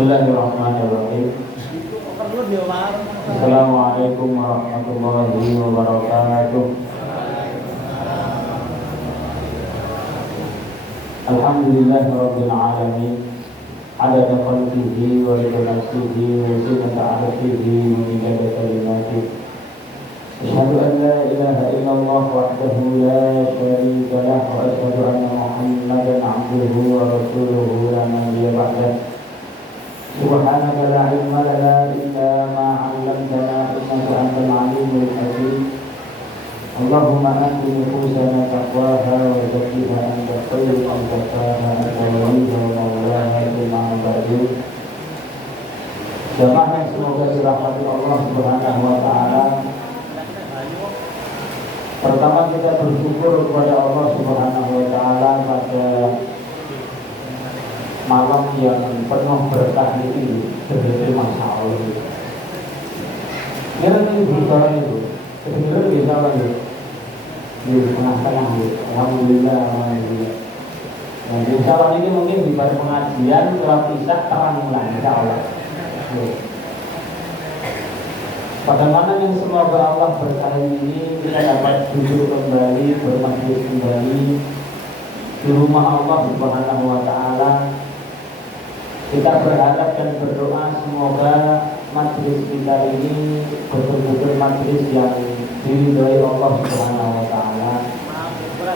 Bismillahirrahmanirrahim. Assalamualaikum warahmatullahi wabarakatuh. Alhamdulillahirabbil alamin. Adada khalqihi wa rida nafsihi wa zinata 'arshihi wa midada kalimatihi. Asyhadu an la ilaha illallah wahdahu la syarika lah wa asyhadu anna Muhammadan 'abduhu wa rasuluhu la nabiyya ba'dah. Subhanaka la ilma lana illa ma 'allamtana innaka antal 'alimul hakim. Allahumma ati nufusana taqwaha wa zakkiha anta khairu man zakkaha anta waliyuha wa maulaha bima ba'du. Jamaah yang semoga dirahmati Allah Subhanahu wa taala. Pertama kita bersyukur kepada Allah Subhanahu wa taala pada malam yang penuh berkah ini sebagai Masya Allah. Kira-kira bicara itu, sebenarnya bicara itu di tengah-tengah itu. Alhamdulillah, alhamdulillah. Nah, insya Allah ini mungkin di balik pengajian surat Isya terang lah, insya Allah. Bagaimana yang semoga Allah berkahi ini kita dapat duduk kembali, bermajlis kembali di rumah Allah Subhanahu wa taala. Kita berharap dan berdoa semoga majlis kita ini betul-betul majlis yang diridhoi Allah Subhanahu wa taala.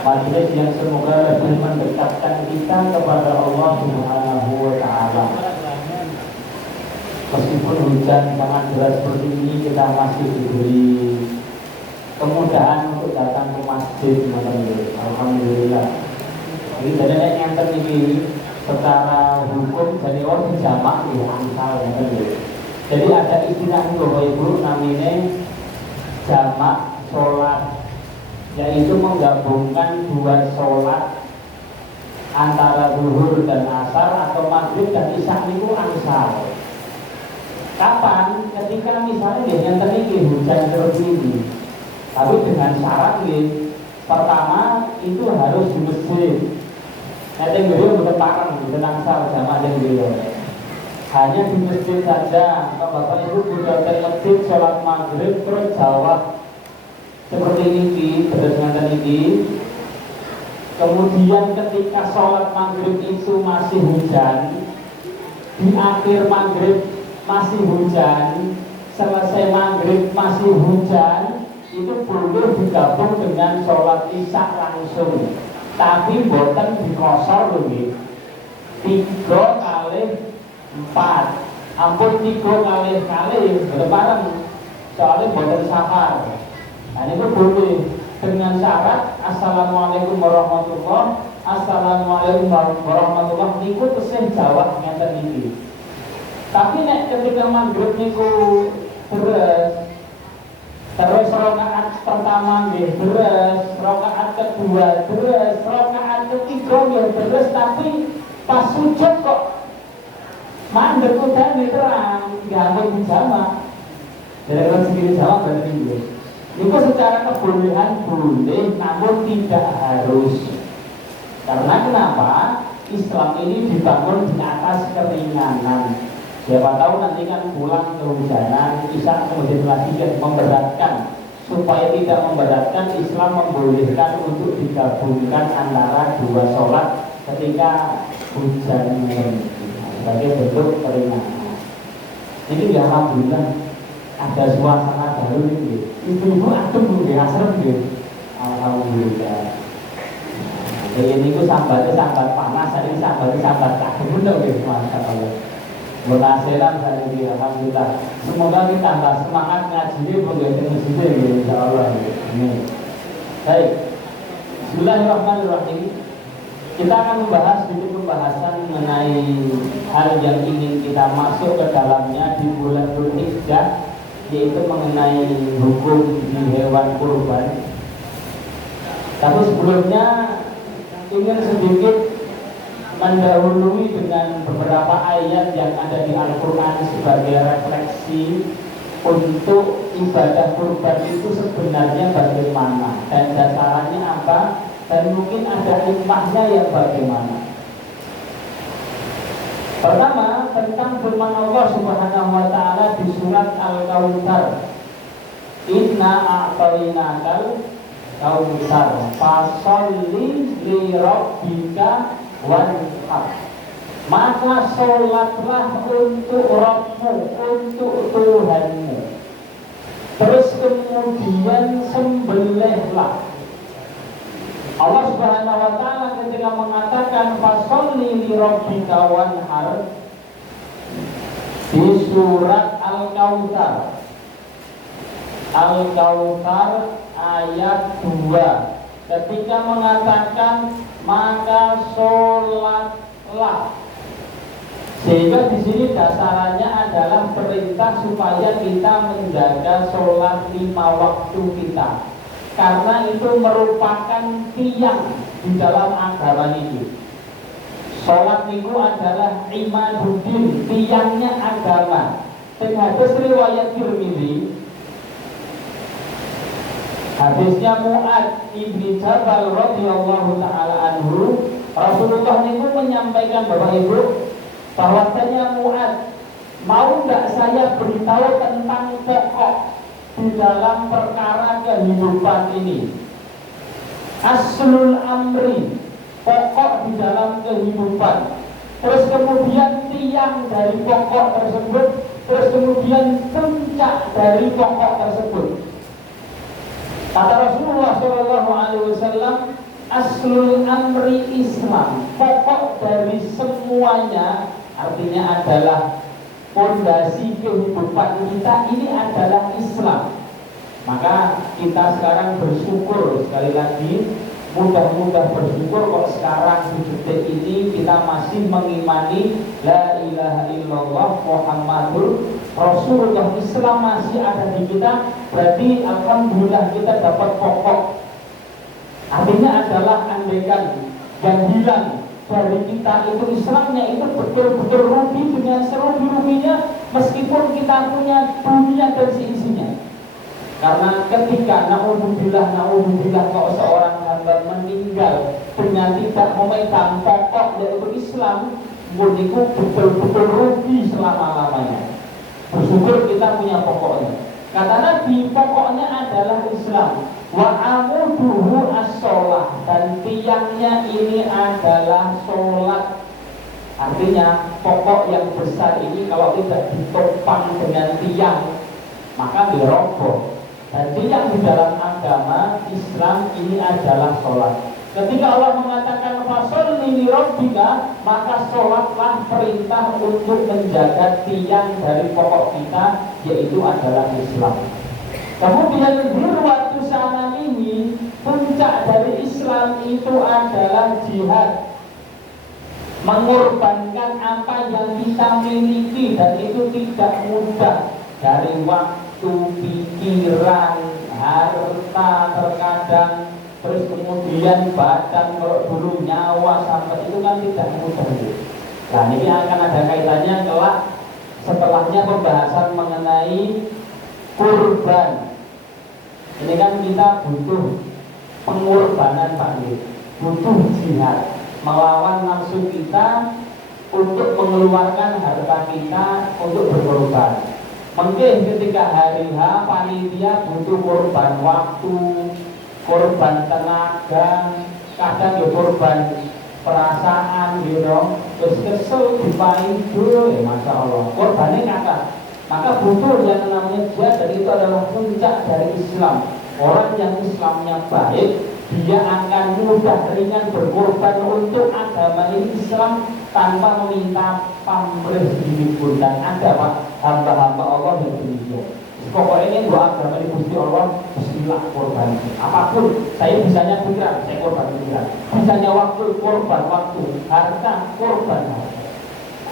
Majlis yang semoga lebih mendekatkan kita kepada Allah Subhanahu wa taala. Meskipun hujan sangat deras seperti ini, kita masih diberi kemudahan untuk datang ke masjid. Alhamdulillah. Jadi dari yang tertinggi secara hukum dari orang jamak di angsal. Jadi ada istilah Bapak Ibu namanya jamak sholat, yaitu menggabungkan dua sholat antara zuhur dan asar atau maghrib dan isya itu angsal. Kapan? Ketika misalnya yang tertinggi hujan seperti ini, tapi dengan syarat nih, pertama itu harus di masjid. Nanti beliau berteparan di angsal sama yang beliau. Hanya di masjid saja. Bapak Ibu sudah ke masjid sholat maghrib terus jawab seperti ini, berdasarkan ini. Kemudian ketika sholat maghrib itu masih hujan, di akhir maghrib masih hujan, selesai maghrib masih hujan, itu boleh digabung dengan sholat isya langsung. Tapi boten dikosor lebih 3 kali 4, ampun 3 kali berbareng, soalnya boten safar. Nah itu boleh dengan syarat assalamualaikum warahmatullah, assalamualaikum warahmatullah. Niku tesih jawab ngeten iki. Tapi nek ketika maghrib niku terus rakaat pertama nggih beres, rakaat kedua beres, rakaat ketiga nggih beres, tapi pas sujud kok mandek udane terang, nggak jamak. Dari sendiri jawab berarti nggih. Niku secara kebolehan boleh, namun tidak harus. Karena kenapa? Islam ini dibangun di atas keringanan. Siapa tahu nanti kan pulang kehujanan, isya kemudian lagi memberatkan. Supaya tidak memberatkan, Islam membolehkan untuk digabungkan antara dua sholat ketika hujan sebagai bentuk keringanan. Ini ya alhamdulillah ada suasana baru ini. Ibu-ibu adem di asrem gitu. Alhamdulillah. Jadi ini ku sambatnya sambat panas, ini sambatnya sambat kagum dong gitu, masya Allah. Berkasiran saya ini, alhamdulillah. Semoga kita tambah semangat ngaji menjadi muslim, insya Allah. Ini. Baik. Bismillahirrahmanirrahim. Kita akan membahas sedikit pembahasan mengenai hal yang ingin kita masuk ke dalamnya di bulan Dzulhijjah, yaitu mengenai hukum di hewan kurban. Tapi sebelumnya ingin sedikit mendahului dengan beberapa ayat yang ada di Al-Quran sebagai refleksi untuk ibadah kurban itu sebenarnya bagaimana dan dasarannya apa, dan mungkin ada hikmahnya yang bagaimana. Pertama, tentang firman Allah Subhanahu wa taala di surat Al-Kautsar. Inna a'tainakal kautsar fasholli li rabbika wanhar. Maka sholatlah untuk Rabbmu, untuk Tuhanmu. Terus kemudian sembelihlah. Allah Subhanahu wa taala ketika mengatakan fasholli li rabbika wanhar di surat Al-Kautsar. Al-Kautsar ayat 2 ketika mengatakan maka sholatlah, sehingga di sini dasarannya adalah perintah supaya kita menjaga sholat 5 waktu kita, karena itu merupakan tiang di dalam agama ini. Sholat itu adalah imaduddin, tiangnya agama. Hadis riwayat Tirmidzi, hadisnya Mu'ad ibni Jabal radhiyallahu taala anhu, Rasulullah itu menyampaikan Bapak Ibu bahwasanya Mu'ad, mau nggak saya beritahu tentang pokok di dalam perkara kehidupan ini? Aslul amri, pokok di dalam kehidupan. Terus kemudian tiang dari pokok tersebut, terus kemudian puncak dari pokok tersebut. Kata Rasulullah SAW, aslul amri Islam, pokok dari semuanya, artinya adalah fondasi kehidupan kita ini adalah Islam. Maka kita sekarang bersyukur, sekali lagi mudah-mudah bersyukur kok sekarang di detik ini kita masih mengimani la ilaha illallah Muhammadur Rasulullah. Islam masih ada di kita, berarti alhamdulillah kita dapat pokok. Artinya adalah andaikan yang hilang dari kita itu Islamnya itu betul-betul rugi dengan serugi-ruginya, meskipun kita punya dunia dan seisinya. Karena ketika naudzubillah kalau seorang hamba meninggal dengan tidak memegang pokok yaitu Islam, itu betul-betul rugi selama-lamanya. Bersyukur kita punya pokoknya. Kata Nabi, pokoknya adalah Islam. Wa amuduhu as-sholah, dan tiangnya ini adalah sholat. Artinya pokok yang besar ini kalau tidak ditopang dengan tiang maka diroboh. Dan tiang di dalam agama Islam ini adalah sholat. Ketika Allah mengatakan fasholli li rabbika, maka sholatlah perintah untuk menjaga tiang dari pokok kita, yaitu adalah Islam. Kemudian waktu sana ini, puncak dari Islam itu adalah jihad, mengorbankan apa yang kita miliki, dan itu tidak mudah, dari waktu, pikiran, harta terkadang, terus kemudian badan, kalau dulu nyawa sampai itu kan tidak mudah. Nah ini akan ada kaitannya kelak setelahnya pembahasan mengenai kurban. Ini kan kita butuh pengorbanan Pak, butuh jihad, melawan nafsu kita untuk mengeluarkan harta kita untuk berkorban. Mungkin ketika hari H panitia butuh korban waktu, korban tenaga, kadang ya korban perasaan gitu, terus kesel dipaling dulu, Masya Allah, korbannya kata. Maka butuh yang namanya jihad, dan itu adalah puncak dari Islam. Orang yang Islamnya baik, dia akan mudah ringan berkorban untuk agama ini Islam tanpa meminta pamrih sedikitpun. Dan ada Pak hamba-hamba Allah yang demikian. Pokoknya doa agama ini Gusti Allah, bismillah korban. Apapun, saya bisanya pikiran, saya korban pikiran. Bisanya waktu, korban waktu. Harta, korban harta.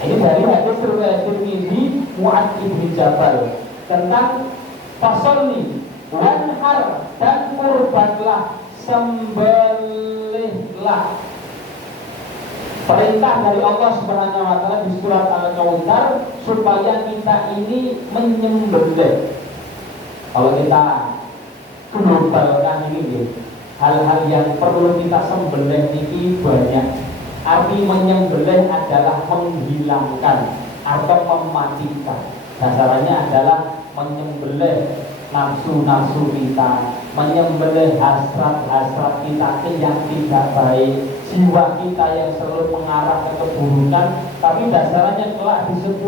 Ini dari hadis riwayat Tirmidzi Mu'ad ibni Jabal tentang fasholli wanhar, dan kurbanlah, sembelihlah. Perintah dari Allah Subhanahu wa taala di surat Al-Kautsar supaya kita ini menyembelih. Kalau kita globalkan ini hal-hal yang perlu kita sembelih ini banyak. Arti menyembelih adalah menghilangkan atau mematikan. Dasarnya adalah menyembelih nafsu-nafsu kita, menyembelih hasrat-hasrat kita yang tidak baik, jiwa kita yang selalu mengarah ke keburukan. Tapi dasarnya kelak di 10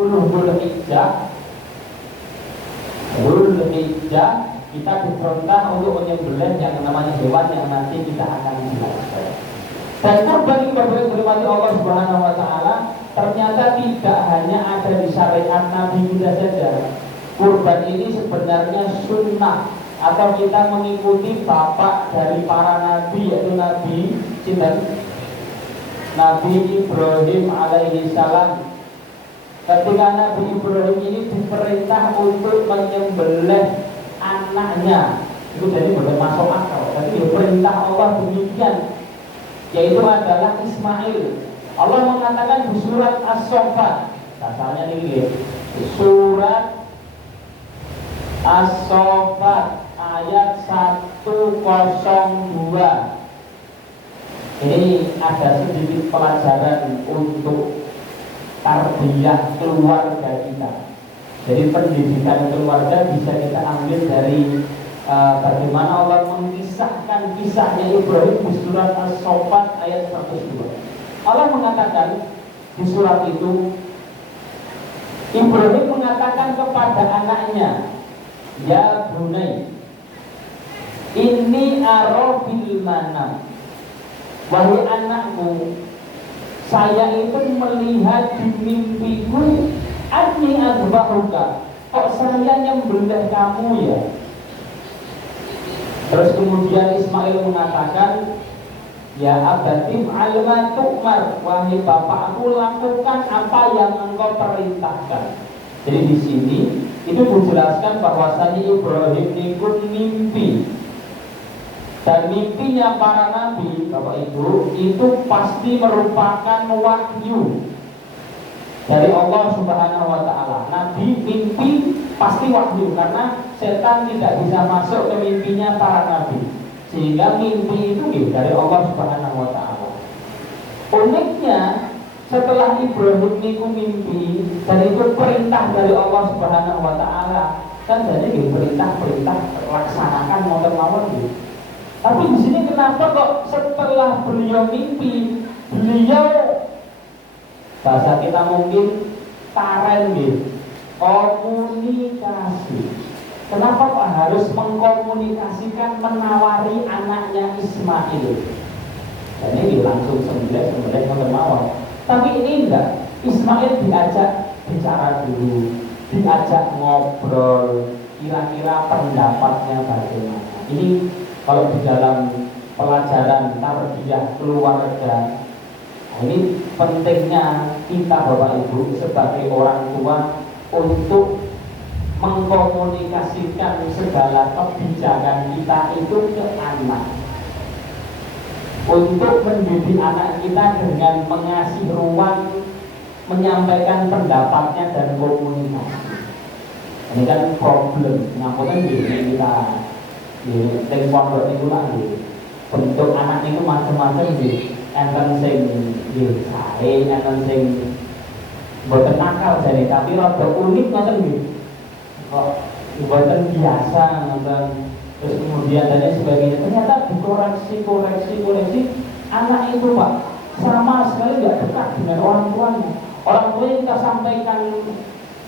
Dzulhijjah kita diperintah untuk menyembelih yang namanya hewan yang nanti kita akan jelaskan. Dan kurban ibadah yang bermati Allah Subhanahu wa Ta'ala ternyata tidak hanya ada di syariat Nabi kita saja. Kurban ini sebenarnya sunnah, atau kita mengikuti bapak dari para nabi, yaitu Nabi Ibrahim alaihi salam. Ketika Nabi Ibrahim ini diperintah untuk menyembelih anaknya, itu jadi belum masuk akal. Tapi perintah Allah demikian, yaitu adalah Ismail. Allah mengatakan di surat As-Saffat, asalnya ini surat As-Saffat ayat 102. Ini ada sedikit pelajaran untuk tarbiyah keluarga kita. Jadi pendidikan keluarga bisa kita ambil dari bagaimana Allah mengisahkan kisahnya Ibrahim di surat As-Saffat ayat 102. Allah mengatakan di surat itu, Ibrahim mengatakan kepada anaknya, ya bunai, ini arobil manam, wahai anakku, saya itu melihat di mimpiku, anni azbahuka, kok saya nyembelih kamu ya. Terus kemudian Ismail mengatakan, ya abatim alma tu'mar, wahai bapakku, lakukan apa yang engkau perintahkan. Jadi di sini itu dijelaskan bahwasanya Ibrahim itu mimpi, dan mimpinya para nabi, Bapak Ibu, itu pasti merupakan wahyu dari Allah Subhanahu wa Ta'ala. Nabi mimpi pasti wahyu, karena setan tidak bisa masuk ke mimpinya para nabi, sehingga mimpi itu dari Allah Subhanahu wa Ta'ala. Uniknya, setelah Ibrahim itu mimpi dan itu perintah dari Allah Subhanahu wa Ta'ala, kan jadi perintah laksanakan mawon gitu. Tapi di sini kenapa kok setelah beliau mimpi, beliau bahasa kita mungkin taren gitu, komunikasi. Kenapa kok harus mengkomunikasikan, menawari anaknya Ismail? Dan ini langsung sembelih mawon. Tapi ini enggak, Ismail diajak bicara dulu, diajak ngobrol, kira-kira pendapatnya bagaimana. Ini kalau di dalam pelajaran tarbiyah keluarga, ini pentingnya kita Bapak Ibu sebagai orang tua untuk mengkomunikasikan segala kebijakan kita itu ke anak, untuk mendidik anak kita dengan mengasih ruang menyampaikan pendapatnya dan komunikasi. Ini kan problem, ngapain kita di pondok itu lagi bentuk anak itu macam-macam di enten sing sae, enten sing boten nakal jadi, tapi rada unik ngoten nggih. Kok boten biasa ngoten. Terus kemudian dan sebagainya, ternyata dikoreksi anak itu Pak sama sekali tidak dekat dengan orang tuanya. Orang tua yang kita sampaikan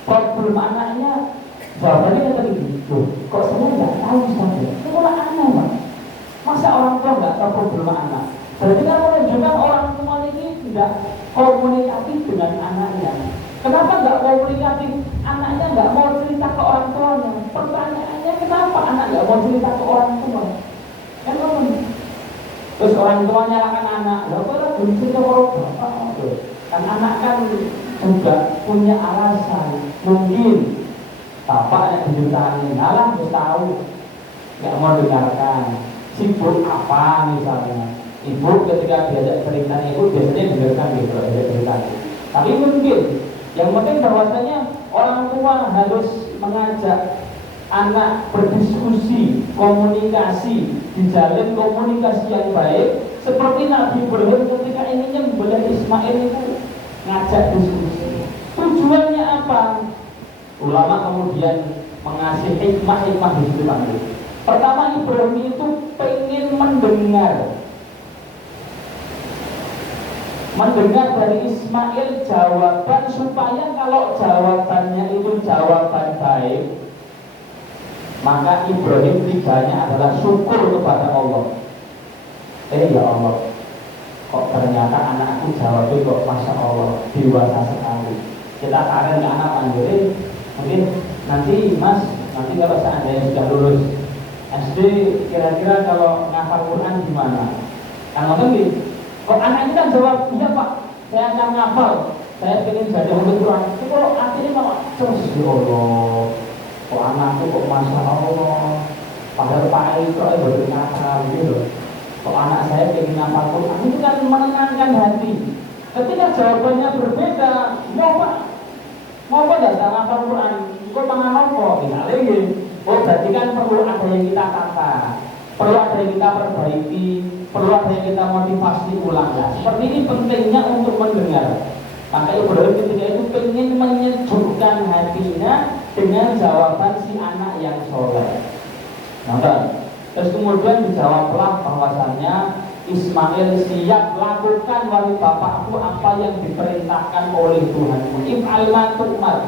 problem anaknya, jawabannya tadi gitu. Kok saya nggak tahu saja? Itu lah aneh Pak. Masa orang tua nggak tahu problem anak? Berarti kan menunjukkan orang tua ini tidak komunikatif dengan anaknya. Kenapa nggak komunikatif? Anaknya nggak mau cerita ke orang tuanya. Pertanyaannya, kenapa anak nggak mau cerita ke orang tua? Kan terus orang tua nyalakan anak, lalu kalau belum cerita ke orang tua, kan anak kan juga punya alasan. Mungkin bapak yang dijutaan, alah harus tahu, nggak mau dengarkan. Sibuk apa misalnya? Ibu ketika diajak cerita ibu biasanya dengarkan gitu, diajak cerita. Tapi mungkin yang penting bahwasanya orang tua harus mengajak anak berdiskusi, komunikasi, dijalin komunikasi yang baik, Seperti Nabi Ibrahim ketika ingin menyembelih Ismail itu ngajak diskusi. Tujuannya apa? Ulama kemudian mengasih hikmah-hikmah di situ. Pertama, Ibrahim itu pengen mendengar dari Ismail jawaban, supaya kalau jawabannya itu jawaban baik, maka Ibrahim tiganya adalah syukur kepada Allah. Ya Allah, kok ternyata anakku jawabnya kok Masya Allah dewasa sekali. Kita tarik ke anak panggil, mungkin nanti Mas, nanti kalau seandainya sudah lulus SD, kira-kira kalau ngafal Quran gimana? Kan mungkin kok anak kita jawab, iya Pak, saya akan ngafal, saya ingin jadi untuk Quran. Itu kalau akhirnya mau terus, ya Allah, kok anakku kok Masya Allah, padahal Pak itu baru ngafal gitu. Kok anak saya ingin ngafal Quran, itu kan menenangkan hati. Ketika jawabannya berbeda, mau Pak tidak ngafal Quran, kok mengalami kok, tidak lagi. Oh, berarti kan perlu ada yang kita kata, perlu ada yang kita perbaiki, perlu ada yang kita motivasi ulang. Ya, seperti ini pentingnya untuk mendengar. Maka Ibrahim ketika itu ingin menyejukkan hatinya dengan jawaban si anak yang soleh. Terus kemudian dijawablah bahwasannya Ismail siap lakukan wahai bapakku apa yang diperintahkan oleh Tuhanmu. If'al ma tu'mar.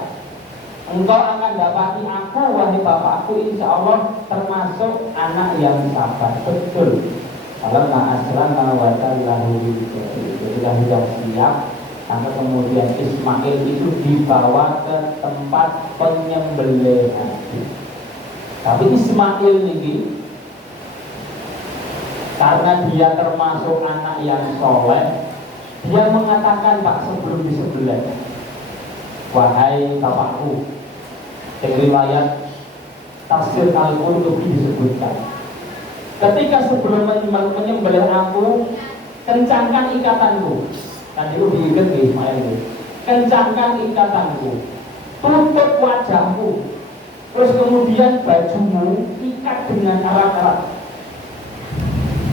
Engkau akan dapati aku wahai bapakku insya Allah termasuk anak yang sabar. Betul. Kalau ma'aslan wajallahu ketika sudah siap, maka kemudian Ismail itu dibawa ke tempat penyembelihan. Tapi Ismail ini karena dia termasuk anak yang soleh, dia mengatakan Pak sebelum disembelih, wahai bapakku, di riwayat tafsir Al-Qurtubi disebutkan, ketika sebelum menyembelih aku, kencangkan ikatanku. Tadi itu diikat ke Ismail itu, kencangkan ikatanku, tutup wajahmu, terus kemudian bajumu ikat dengan erat-erat.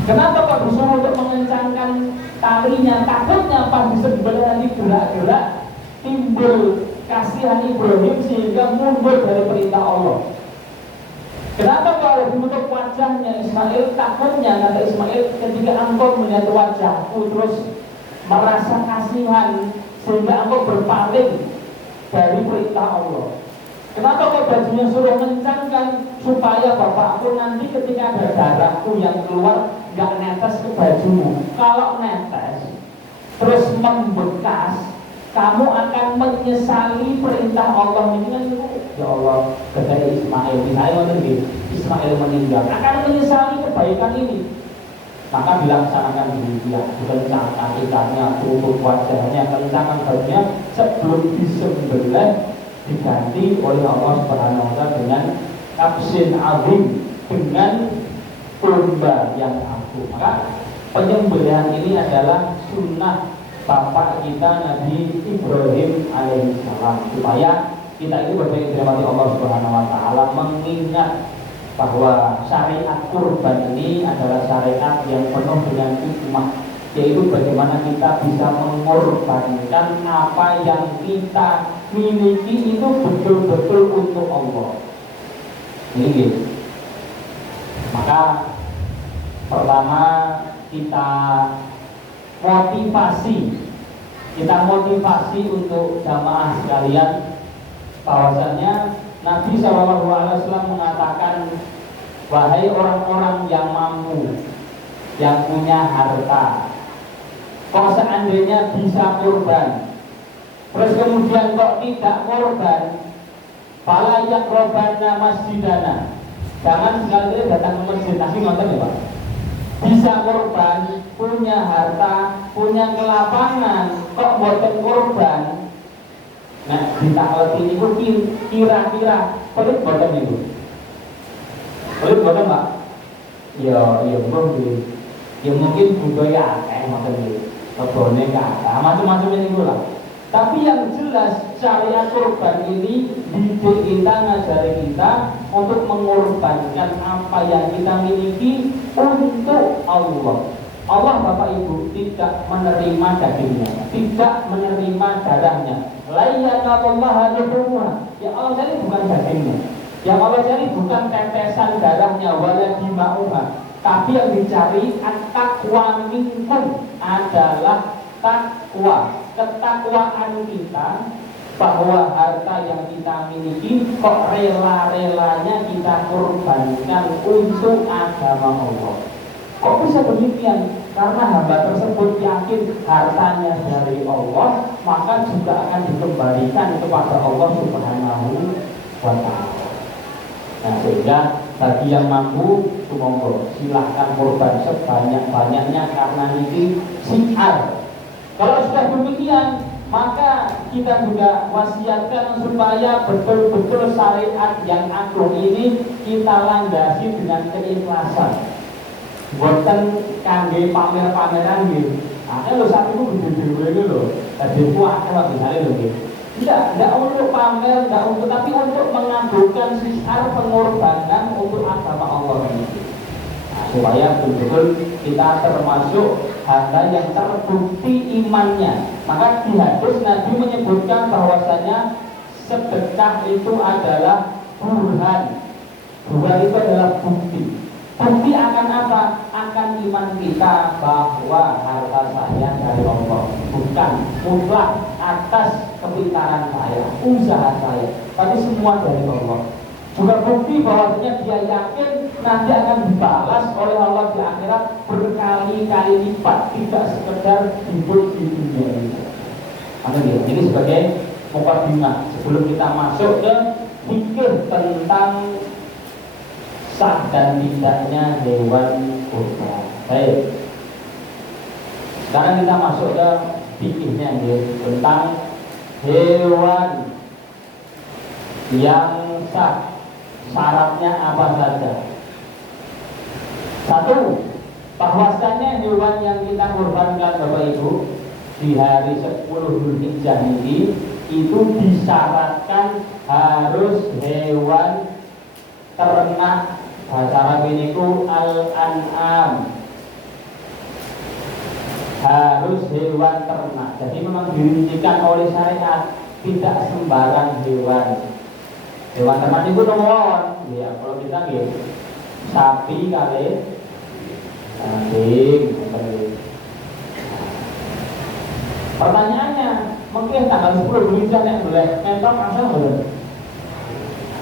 Kenapa kok disuruh untuk mengencangkan talinya? Takutnya pas disembelih nanti gerak-gerak timbul kasihan Ibrahim sehingga mundur dari perintah Allah. Kenapa kalau menutup wajahnya Ismail? Takutnya kata Ismail, ketika engkau melihat wajahku terus merasa kasihan sehingga engkau berpaling dari perintah Allah. Kenapa kok bajunya suruh kencangkan? Supaya bapakku nanti ketika ada darahku yang keluar gak netes ke bajumu. Kalau netes terus membekas, kamu akan menyesali perintah Allah. Ini kan ya Allah, ketika Ismail meninggal akan menyesali kebaikan ini. Maka dilaksanakan demikian, kencangkan ikatnya, tutup wajahnya, kencangkan bajunya sebelum disembelih, diganti oleh Allah Subhanahu wa taala dengan kabsin azim, dengan kurban yang agung. Maka penyembelihan ini adalah sunnah bapak kita Nabi Ibrahim alaihissalam, supaya kita itu berbaik dirahmati Allah Subhanahu wa taala mengingat bahwa syariat kurban ini adalah syariat yang penuh dengan hikmah, yaitu bagaimana kita bisa mengorbankan apa yang kita miliki itu betul-betul untuk Allah. Ini gitu. Maka pertama kita motivasi untuk jamaah sekalian, bahwasannya Nabi SAW mengatakan, wahai orang-orang yang mampu, yang punya harta, kok seandainya bisa kurban, terus kemudian kok tidak kurban, fala yaqrabanna masjidana, jangan sekali datang ke masjid. Nasi nonton ya Pak, bisa kurban, punya harta, punya kelapangan, kok boten kurban. Nah, ditakleti itu kira-kira pelit boten itu. Pelit boten Pak? Ya mungkin. Ya mungkin budaya ngoten iki. Kebone kata macam-macam itu lah. Tapi yang jelas syariat kurban ini didik kita, ngajari kita untuk mengorbankan apa yang kita miliki untuk Allah. Allah Bapak Ibu tidak menerima dagingnya, tidak menerima darahnya. La yaqallaha luhumha. Ya Allah jadi bukan dagingnya. Yang Allah cari bukan tetesan darahnya wala dima'uha, tapi yang dicari at-taqwa minkum adalah takwa, ketakwaan kita bahwa harta yang kita miliki kok rela-relanya kita korbankan untuk agama Allah. Kok bisa demikian? Karena hamba tersebut yakin hartanya dari Allah, maka juga akan dikembalikan kepada Allah Subhanahu wa Ta'ala. Nah, sehingga bagi yang mampu, monggo silahkan korban sebanyak-banyaknya karena ini syiar. Kalau sudah demikian, maka kita juga wasiatkan supaya betul-betul syariat yang agung ini kita landasi dengan keikhlasan. Bukan kangge pamer-pameran gitu. Lho saat itu gede-gede lho. Tadi kuat kalau misalnya lho gitu. Tidak untuk pamer, tidak untuk, tapi untuk mengagungkan syiar pengorbanan untuk agama Allah ini. Nah, supaya betul-betul kita termasuk harta yang terbukti imannya. Maka di hadis Nabi menyebutkan bahwasanya sedekah itu adalah burhan. Burhan itu adalah bukti. Bukti akan apa? Akan iman kita bahwa harta saya dari Allah, bukan mutlak atas kepintaran saya, usaha saya, tapi semua dari Allah. Juga bukti bahwasanya dia yakin nanti akan dibalas oleh Allah di akhirat berkali-kali lipat, tidak sekedar hidup di dunia ini. Maka ini sebagai mukadimah sebelum kita masuk ke fikir tentang sah dan tidaknya hewan kurban. Baik. Sekarang kita masuk ke fikihnya tentang hewan yang sah. Syaratnya apa saja? Satu, bahwasanya hewan yang kita kurbankan Bapak Ibu di hari 10 Dzulhijjah ini itu disyaratkan harus hewan ternak. Bahasa Arab ini ku al-an'am, harus hewan ternak. Jadi memang dirincikan oleh syariat, tidak sembarang hewan. Hewan ternak itu nomor, ya kalau kita gitu, sapi kali, kambing. Pertanyaannya, mungkin tanggal 10 Dzulhijjah nek boleh mentok asal boleh,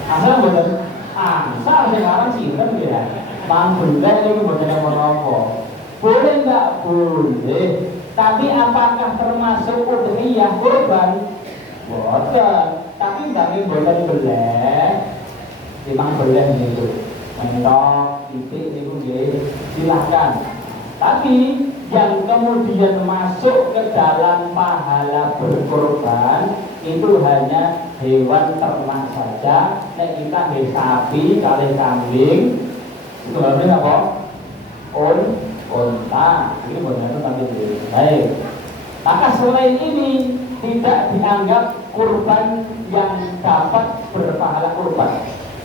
asal boleh. Asal sekarang sih kan ya, alhamdulillah ini bukan yang apa. Boleh nggak? Boleh. Tapi apakah termasuk udhiyah kurban? Boleh. Tapi nggak boleh boleh. Memang boleh itu. Mentok, titik itu silahkan. Tapi yang kemudian masuk ke dalam pahala berkorban itu hanya hewan ternak saja. Nek kita sapi kali kambing itu harusnya apa? Unta. Ini benar tapi baik. Maka selain ini tidak dianggap kurban yang dapat berpahala kurban.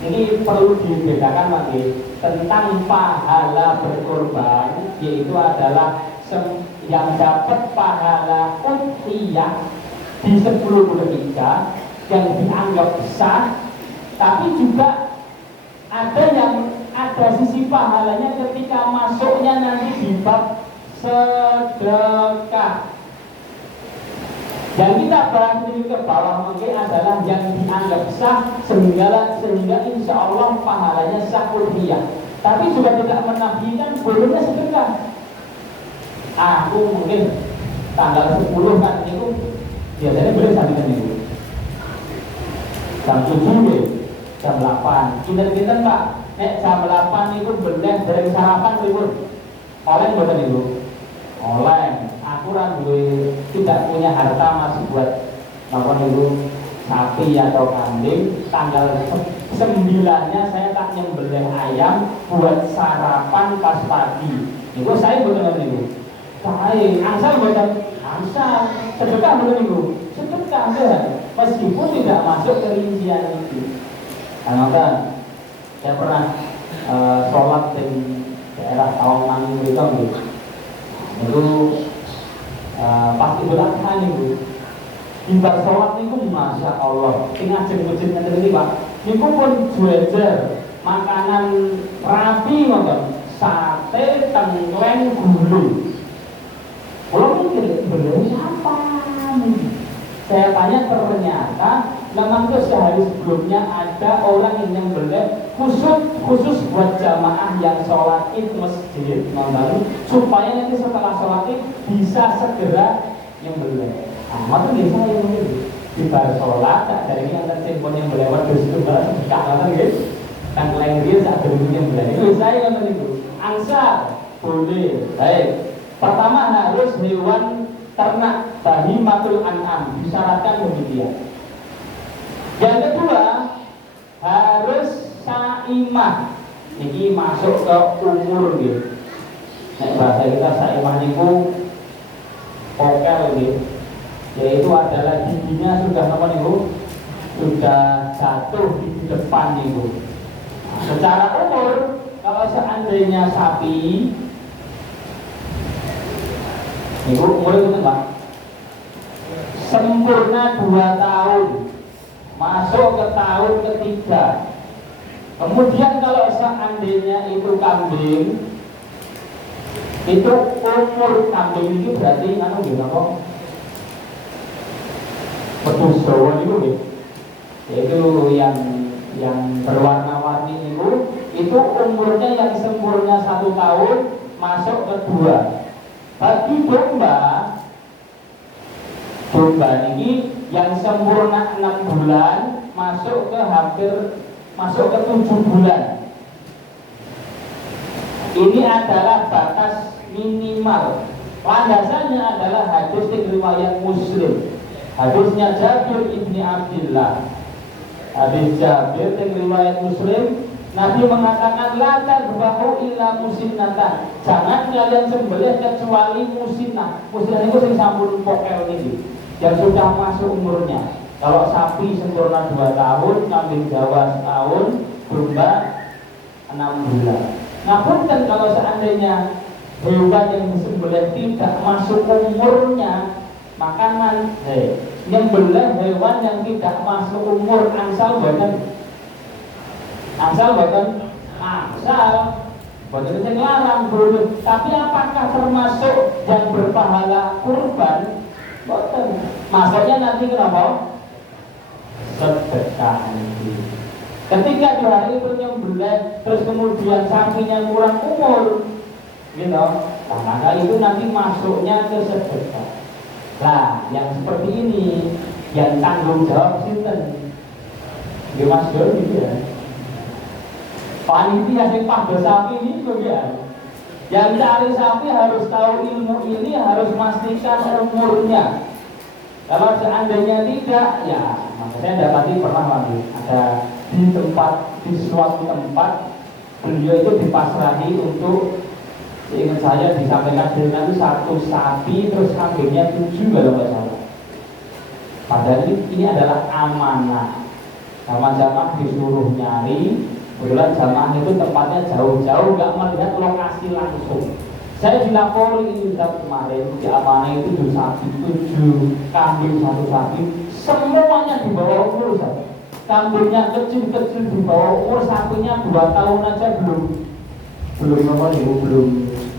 Ini perlu dibedakan lagi tentang pahala berkorban, yaitu adalah yang dapat pahala udhiyah di 10 Dzulhijjah yang dianggap sah, tapi juga ada sisi pahalanya ketika masuknya nanti di bab sedekah. Yang kita bahas ini ke bawah mungkin adalah yang dianggap sah sehingga insya Allah pahalanya sah udhiyah. Tapi juga tidak menafikan bolehnya sedekah. Aku mungkin tanggal 10 kan itu biasanya boleh sampaikan itu. Jam 7 deh, jam 8. Kita Pak, jam 8 itu boleh dari sarapan libur. Oleh buatan itu. Oleh. Aku tidak punya harta masih buat makan itu sapi atau kambing. Tanggal 9-nya saya tak nyembelih ayam buat sarapan pas pagi. Itu saya bukan itu. Baik, angsal bukan angsal. Sedekah bukan itu. Sedekah kan. Meskipun tidak masuk ke rincian itu. Karena saya pernah sholat di daerah Tawang itu gitu. Itu pasti belakang itu. Ibadah sholat itu masya Allah. Ini ajeng masjid ini Pak. Ini pun jual makanan rapi macam sate, tengkleng, gulung. Kalau mikir beli apa? Saya tanya ternyata memang itu sehari sebelumnya ada orang yang nyembelih khusus buat jamaah yang sholat id masjid, supaya nanti setelah sholat id bisa segera nyembelih. Nah, itu biasa yang ini di bar sholat tak ada ini yang tersimpun yang berlewat dari situ balas dikatakan gitu. Kan lain dia saat berhubung yang berlewat itu saya yang itu angsa boleh. Baik. Pertama harus hewan ternak bahimatul an'am, disyaratkan demikian. Yang kedua harus saimah. Ini masuk ke umur gitu. Nek bahasa kita saimah itu pokel gitu. Yaitu adalah giginya sudah apa nih Bu? Sudah jatuh di depan nih Bu. Nah, secara umur kalau seandainya sapi itu umur itu Pak sempurna 2 tahun masuk ke tahun ketiga. Kemudian kalau seandainya itu kambing, itu umur kambing itu berarti anu gimana? Pedus Jawa itu yang berwarna-warni itu umurnya yang sempurna 1 tahun masuk ke 2. Bagi domba ini yang sempurna 6 bulan masuk ke 7 bulan. Ini adalah batas minimal. Landasannya adalah hadis riwayat Muslim. Hadisnya Jabir ibni Abdillah. Hadis Jabir yang riwayat Muslim, Nabi mengatakan la tadbahu illa musinnatan. Jangan kalian sembelih kecuali musinnah. Musinnah itu sing sampun pokel ini, yang sudah masuk umurnya. Kalau sapi sempurna 2 tahun, kambing Jawa 1 tahun, domba 6 bulan. Ngapunten kalau seandainya hewan yang disembelih tidak masuk umurnya, makanan yang belah hewan yang tidak masuk umur angsal buatan yang larang boleh. Tapi apakah termasuk yang berpahala kurban? Buatan. Maksudnya nanti kenapa? Sedekah. Ketika di hari itu nyembelih terus kemudian sapinya kurang umur, gitu. Nah, maka itu nanti masuknya ke sedekah. Nah, yang seperti ini yang tanggung jawab sinten? Ya Mas Dur gitu ya. Panitia yang pada sapi ini bagian. Yang cari sapi harus tahu ilmu ini, harus memastikan umurnya. Kalau seandainya tidak, ya maka saya dapati pernah lagi ada di suatu tempat beliau itu dipasrahi untuk, ingat saya disampaikan dengan itu 1 sapi terus kambingnya 7 kalau nggak salah. Padahal ini adalah amanah. Sama jamaah disuruh nyari, kebetulan jamaah itu tempatnya jauh-jauh, nggak melihat lokasi langsung. Saya dilapori ini kemarin di amanah itu 7 sapi, 7 kambing 1 sapi, semuanya di bawah umur saja. Kambingnya kecil-kecil di bawah umur, sapinya 2 tahun aja belum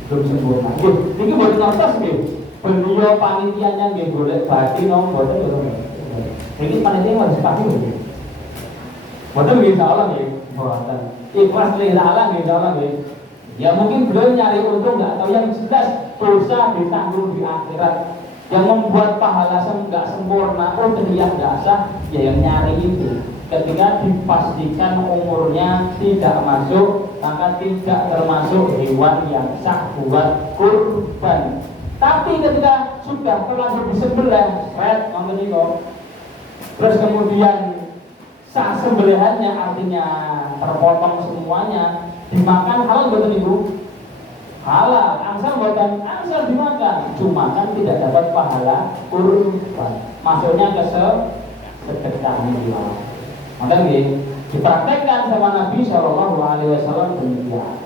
sempurna. Ini buat nonton beliau panitianya nggih golek bati mboten lho. Iki panitia harus pasti lho. Mboten nggih salah nggih, mboten. Ikhlas lillahi nggih salah nggih. Ya mungkin beliau nyari untung nggak tahu, yang jelas dosa ditanggung di akhirat. Yang membuat pahala nggak sempurna, yang nggak sah, ya yang nyari itu. Ketika dipastikan umurnya tidak masuk, maka tidak termasuk hewan yang sah buat kurban. Tapi ketika sudah terlanjur disembelih, terus kemudian sah sembelihannya, artinya terpotong semuanya, dimakan halal buatan ibu? Halal, angsal buatan, angsal dimakan, cuma kan tidak dapat pahala kurban. Maksudnya ke sedekah ini. Maka dipraktekkan sama Nabi Shallallahu Alaihi Wasallam demikian.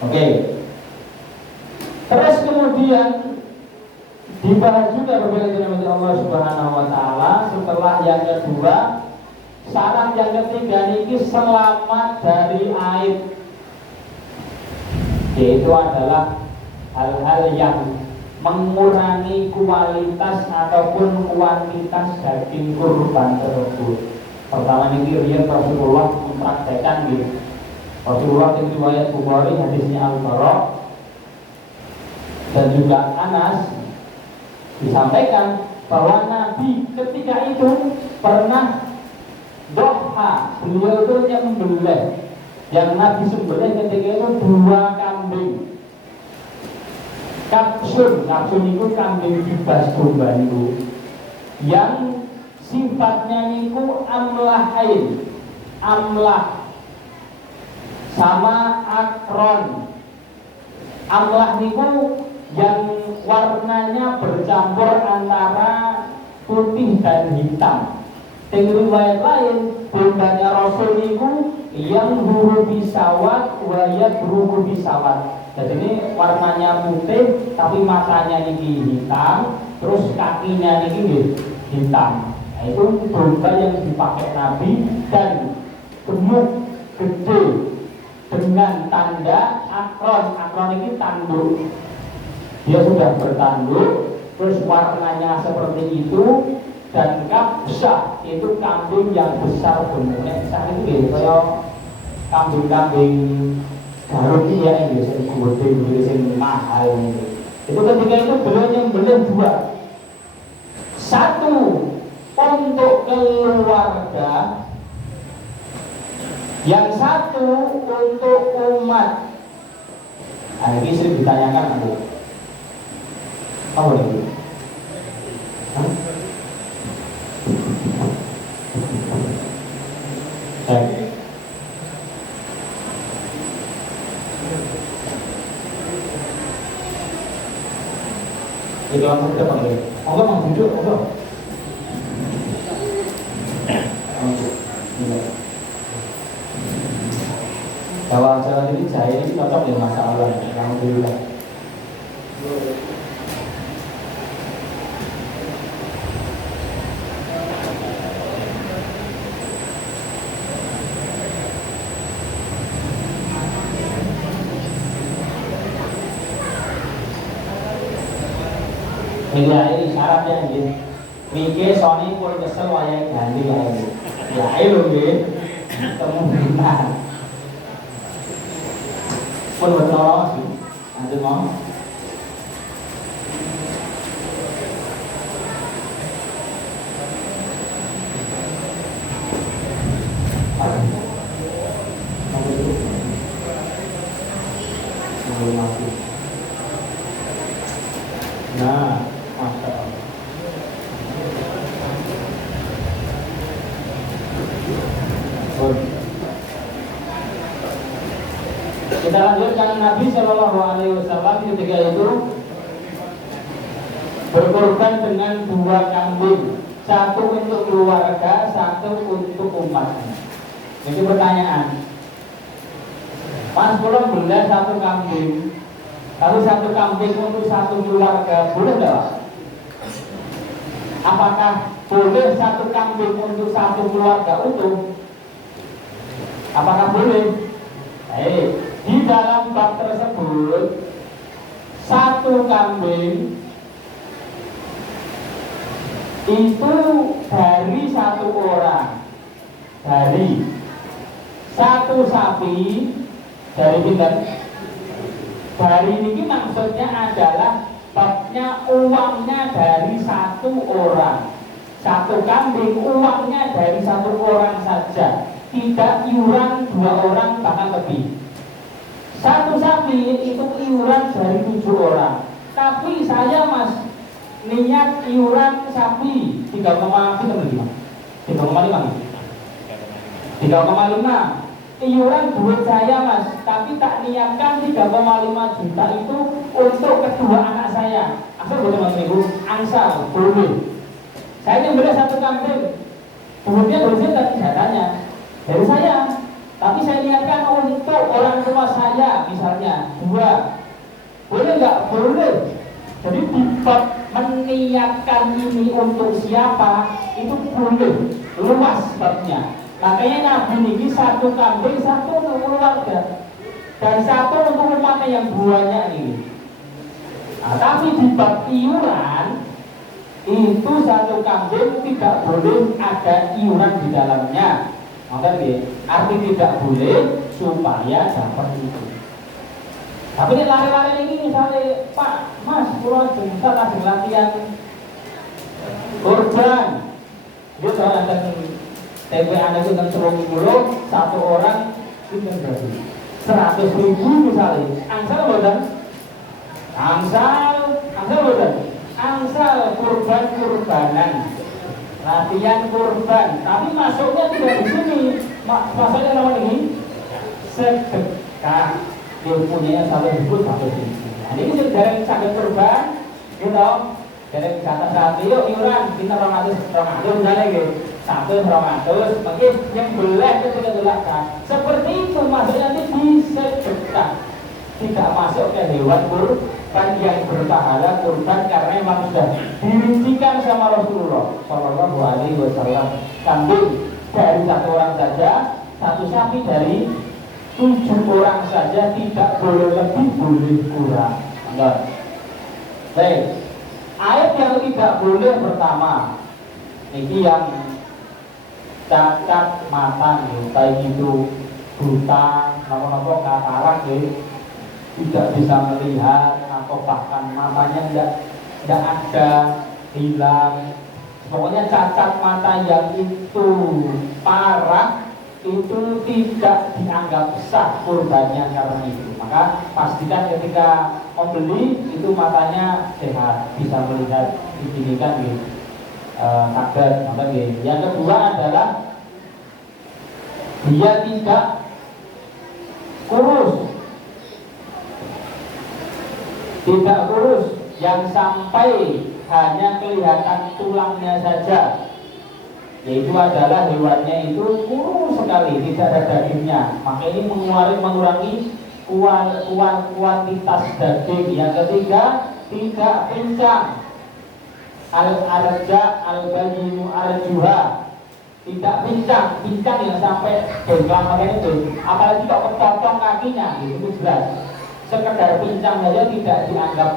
Oke. Terus kemudian dibahas juga berbeda dengan Allah Subhanahu wa taala setelah yang kedua. Syarat yang ketiga ini selamat dari aib, yaitu adalah hal-hal yang mengurangi kualitas ataupun kuantitas daging kurban tersebut. Pertama ini riwayat Rasulullah mempraktekkan gitu. Rasulullah yang riwayat Bukhari hadisnya Al-Bara dan juga Anas disampaikan bahwa Nabi ketika itu pernah doha, beliau itu yang membelih, yang Nabi sembelih ketika itu 2 kambing. Kapsun itu kambing bibas domba itu, yang sifatnya niku amlahain, amlah sama akron. Amlah niku yang warnanya bercampur antara putih dan hitam. Dengan riwayat lain, dombanya Rasul itu yang huru bisawat, wayat huru bisawat. Jadi ini warnanya putih, tapi matanya ini hitam, terus kakinya ini hitam. Nah, itu domba yang dipakai Nabi dan gemuk gede dengan tanda akron. Akron ini tanduk. Dia sudah bertanduk, terus warnanya seperti itu. Dan kabsah itu kambing yang besar bentuknya besar itu kayak kambing-kambing Garut ini ya, yang biasanya gede, biasanya mahal itu ketika itu beliau yang beliau 2, 1 untuk keluarga, yang 1 untuk umat. Nah ini sering ditanyakan aku, apa ini? Jadi orang kita panggil, Allah mau duduk, Allah. Kalau acara ini saya ini cocok ya masalah, kamu dulu lah. Ini syaratnya gitu. Mikir Sony pun kesel wayang ganti lagi. Ya ayo gitu. Temu mana? Pun bertolak sih. Nanti mau. Nah. Kita lanjutkan. Nabi Shallallahu Alaihi Wasallam ketika itu berkorban dengan 2 kambing, 1 untuk keluarga, 1 untuk umatnya. Jadi pertanyaan, Mas kalau beli 1 kambing, kalau 1 kambing untuk 1 keluarga, boleh tidak? Apakah boleh 1 kambing untuk 1 keluarga utuh? Apakah boleh? Di dalam bab tersebut 1 kambing itu dari 1 orang, dari 1 sapi, dari kita. Dari ini maksudnya adalah babnya uangnya dari 1 orang. 1 kambing uangnya dari 1 orang saja, tidak iuran 2 orang bahkan lebih. 1 sapi itu iuran dari 7 orang. Tapi saya Mas niat iuran sapi 3,5. Iuran duit saya Mas, tapi tak niatkan 3,5 juta itu untuk kedua anak saya. Asal boleh Mas Ibu, angsal boleh. Saya ini beli 1 kambing, kemudian duitnya tadi datanya dari saya. Tapi saya niatkan untuk orang tua saya misalnya 2. Boleh nggak? Boleh. Jadi di bab meniatkan ini untuk siapa itu boleh, luas babnya. Makanya Nabi ini satu kambing, satu untuk keluarga, dan satu untuk umatnya yang banyak ini. Nah, tapi di bab iuran itu satu kambing tidak boleh ada iuran di dalamnya. Makanya arti tidak boleh supaya dapat itu. Tapi ini lari-lari ini misalnya, Pak, Mas, pulau kita kasih latihan korban. Dia soal ada TPA itu kan 30, satu orang itu berarti 100.000 misalnya. Angsal boten? Angsal boten? Angsal kurbanan. Latihan kurban. Tapi masuknya tidak di sini. Masuknya nama ini sedekah. Ilmunya sampai disebut sampai sini. Nah, ini dari sakit kurban, gitu. Dari kata saat yuk iuran kita 200 misalnya gitu. 100, mungkin yang boleh itu kita tolakkan. Seperti itu masuknya nanti disedekah. Tidak masuk ke hewan kurban yang berpahala kurban karena memang sudah dirincikan sama Rasulullah Shallallahu Alaihi Wasallam. Kambing dari satu orang saja, satu sapi dari 7 orang saja, tidak boleh lebih, boleh kurang. Baik, ayat yang tidak boleh pertama, ini yang cacat mata, baik itu buta, apa-apa katarak, tidak bisa melihat, atau bahkan matanya tidak ada, hilang. Pokoknya cacat mata yang itu parah, itu tidak dianggap sah kurbannya karena itu. Maka pastikan ketika membeli itu matanya sehat, bisa melihat, dijadikan gitu, kaget. Yang kedua adalah dia tidak kurus, yang sampai hanya kelihatan tulangnya saja. Yaitu adalah hewannya itu kurus sekali, tidak ada dagingnya. Maka ini mengurangi kuantitas daging. Yang ketiga, tidak pincang. Al-arja al-bayinu al-juha. Tidak pincang yang sampai dengklang makanya itu. Apalagi kalau kepotong kakinya, itu jelas. Sekedar pincang saja tidak dianggap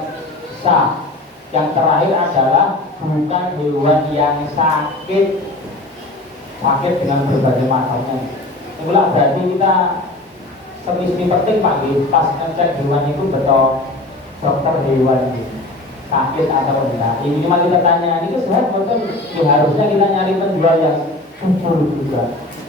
sah. Yang terakhir adalah bukan hewan yang sakit dengan berbagai macamnya. Itulah berarti kita semi penting Pak, pas ngecek hewan itu betul dokter hewan sakit atau enggak. Ini minimal kita tanya, ini sehat betul? Ya harusnya kita nyari penjual yang jujur juga.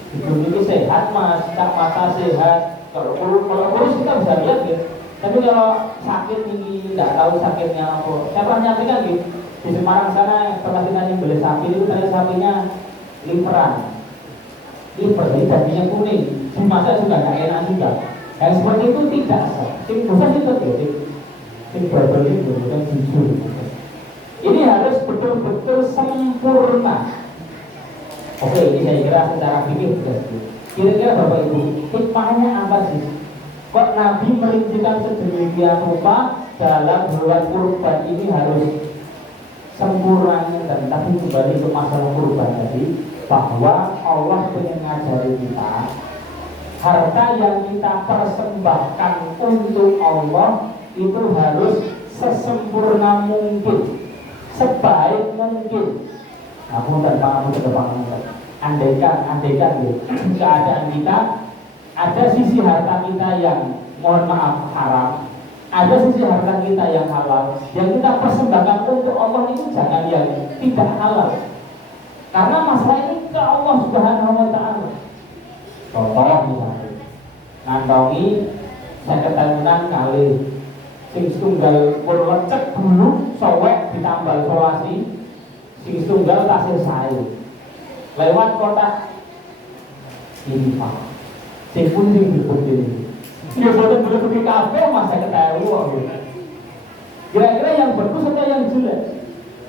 Jujur ini sehat Mas, tak mata sehat. Kalau kurus kita bisa lihat gitu. Tapi kalau sakit ini tidak tahu sakitnya apa. Siapa nyampaikan gitu? Di Semarang sana pernah kita beli sapi itu tadi sapinya liveran, jadi dagingnya kuning, dimasak juga nggak enak juga. Yang seperti itu tidak sah. Bukan itu berbeda bukan jujur. Ini harus betul-betul sempurna. Oke, ini saya kira secara fikih sudah. Kira-kira Bapak Ibu, hikmahnya apa sih? Kok Nabi merincikan sedemikian rupa dalam hewan kurban ini harus sempurna? Dan tapi kembali ke masalah kurban tadi, bahwa Allah ingin ngajari kita harta yang kita persembahkan untuk Allah itu harus sesempurna mungkin, sebaik mungkin. Aku dan kamu ke depan. Andaikan keadaan kita ada sisi harta kita yang mohon maaf haram, ada sisi harta kita yang halal, yang kita persembahkan untuk Allah itu jangan yang tidak halal. Karena masalah ini ke Allah Subhanahu wa Ta'ala. Contoh misalnya, ngantongi 50.000 kali sing tunggal pun lecek dulu, sowek ditambal solasi, sing tunggal tasir sayu lewat kota ini Pak, sing pun sing berbeda. Dia betul-betul kafe masa ketahui. Kira-kira yang bagus atau yang jelek?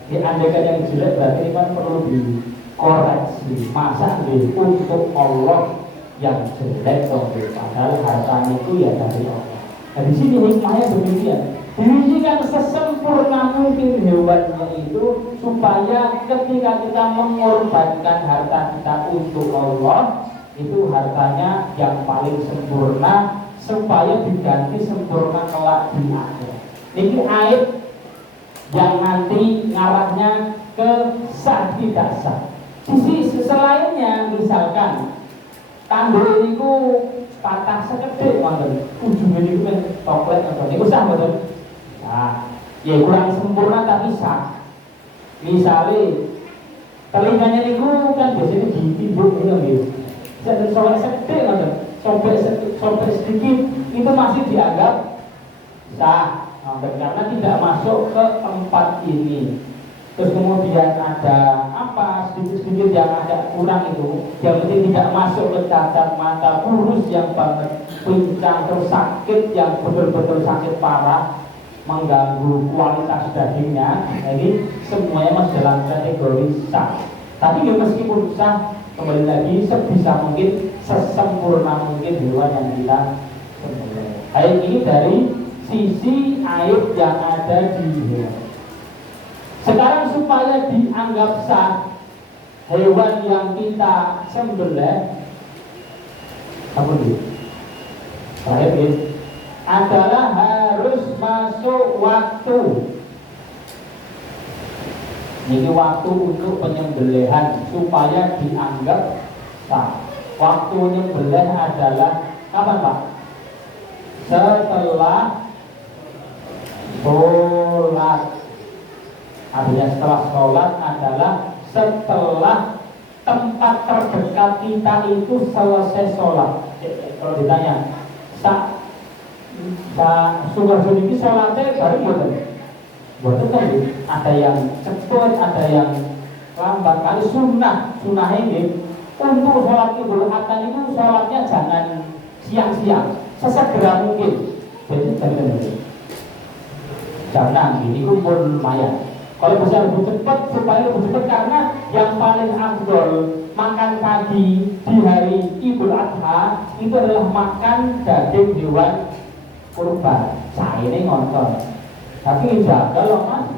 Diandekan yang jelek berarti kan perlu dikoreksi. Masa untuk Allah yang jelek dong, padahal harta itu ya dari Allah. Nah di sini hikmahnya demikian. Diwisikan sesempurna mungkin hewannya itu supaya ketika kita mengorbankan harta kita untuk Allah, itu hartanya yang paling sempurna supaya diganti sempurna kelak di akhir. Ini aib yang nanti ngarahnya ke sah tidak sah. Sisi selainnya misalkan tandur itu patah sekedhik wonten ujungnya niku men toplet ngoten niku sah mboten? Nah, ya kurang sempurna tapi sah. Misalnya telinganya niku kan biasanya ditimbuk niku nggih. Jadi sobek sedikit ngoten, sobek sedikit itu masih dianggap sah. Karena tidak masuk ke tempat ini. Terus kemudian ada apa sedikit-sedikit yang agak kurang itu, yang penting tidak masuk ke cacat mata, kurus yang banget, pincang, terus sakit yang betul-betul sakit parah, mengganggu kualitas dagingnya. Jadi semuanya masih dalam kategori sah. Tapi ya meskipun sah, kembali lagi sebisa mungkin, sesempurna mungkin hewan yang kita sembelih. Baik, ini dari sisi aib yang ada di hewan. Sekarang supaya dianggap sah hewan yang kita sembelih, apa ini? Terakhir ini adalah harus masuk waktu. Ini waktu untuk penyembelihan supaya dianggap sah. Waktu penyembelih adalah kapan, Pak? Setelah sholat. Artinya setelah sholat adalah setelah tempat terdekat kita itu selesai sholat. Kalau ditanya, sudah ini sholatnya baru buatan kan? Ada yang cepat, ada yang lambat. Kali sunnah ini untuk sholat Idul Adha itu sholatnya jangan siang-siang, sesegera mungkin. Jadi jangan ini pun lumayan. Kalau bisa lebih cepat, supaya lebih cepat, karena yang paling afdol makan pagi di hari Idul Adha itu adalah makan daging hewan kurban. Saya ini ngonton, tapi jaga loh mas,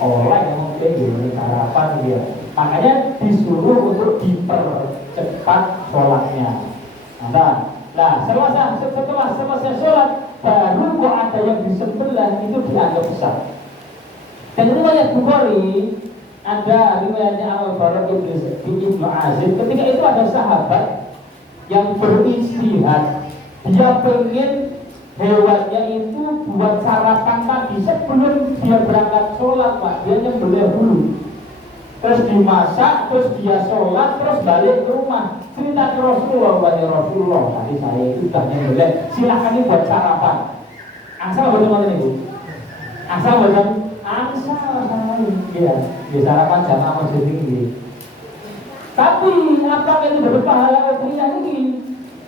orang yang mungkin gini sarapan dia. Makanya disuruh untuk dipercepat sholatnya. Nah, setelah selesai sholat, baru kok ada yang disembelih itu dianggap besar. Dan riwayat Bukhari ada riwayatnya Al-Bara Ibnu Azib. Ketika itu ada sahabat yang beristihad, dia pengen hewannya itu buat sarapan pagi sebelum dia berangkat sholat, Pak. Dia nyembelih dulu, terus dimasak, terus dia sholat, terus balik ke rumah. Cerita ke Rasulullah, wahai Rasulullah, tadi saya itu sudah nyembelih, silakan ini buat sarapan. Asal betul ini, Bu. Asal betul. Ya, sarapan jamaah masjid ini. Tapi apakah itu dapat pahala utriyah ini?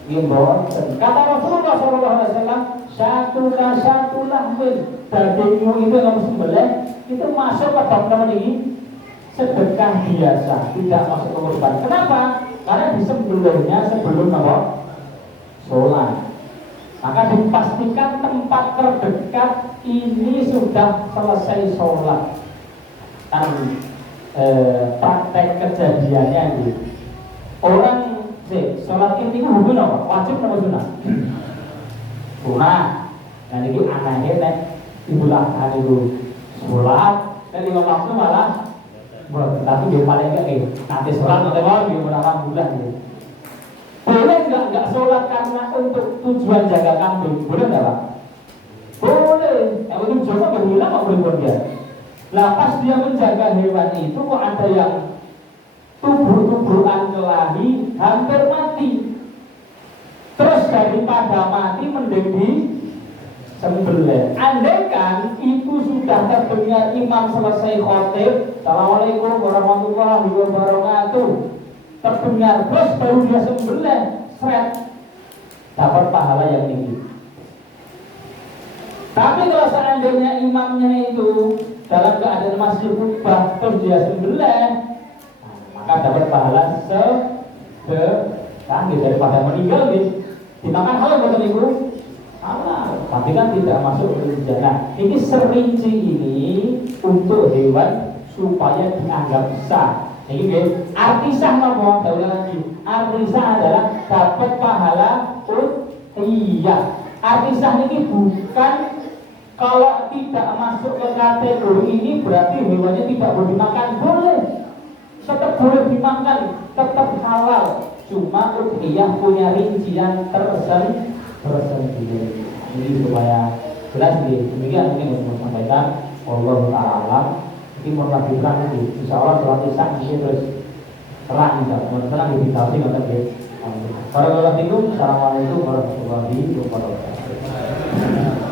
Gimbal. Kata Rasulullah SAW, satu lahmin dagingmu itu yang sembelih itu masuk ke dalam ini sedekah biasa, tidak masuk ke kurban. Kenapa? Karena disembelihnya sebelum apa? Sholat. Maka dipastikan tempat terdekat ini sudah selesai sholat. Kan praktek kejadiannya ini orang sholat ini hukum apa? Wajib atau sunnah? Sunnah. Nah ini anaknya nih Idul Adha itu sholat dan 5 waktu malah tapi dia paling nanti sholat nanti mau dia berapa bulan gitu. Boleh nggak sholat karena untuk tujuan jaga kambing? Boleh nggak, Pak? Boleh. Yang untuk jaga berhilang nggak boleh dia. Lah pas dia menjaga hewan itu kok ada yang tubuh-tubuhan kelahi hampir mati. Terus daripada mati mending disembelih. Andaikan itu sudah terdengar imam selesai khotib, Assalamualaikum warahmatullahi wabarakatuh, terdengar terus baru dia sembelih, seret, dapat pahala yang tinggi. Tapi kalau seandainya imamnya itu dalam keadaan masih khutbah terus dia sembelih, maka dapat pahala sedekah daripada meninggal dimakan halal betul ibu. Halal. tapi kan tidak masuk rincian. Nah, ini serinci ini untuk hewan supaya dianggap sah. Jadi artisah apa? Saya ulang lagi. Artisah adalah dapat pahala iya. Artisah ini bukan kalau tidak masuk ke kategori ini berarti hewannya tidak boleh dimakan. Boleh, tetap boleh dimakan, tetap halal. Cuma udhiyah punya rincian tersendiri. Ini supaya jelas. Demikian mungkin untuk sampaikan. Wallahu ta'ala. Ini mau lanjutkan lagi. Insya Allah sholat isya ini terus terang. Terang di dikasih nggak terjadi. Assalamualaikum warahmatullahi wabarakatuh.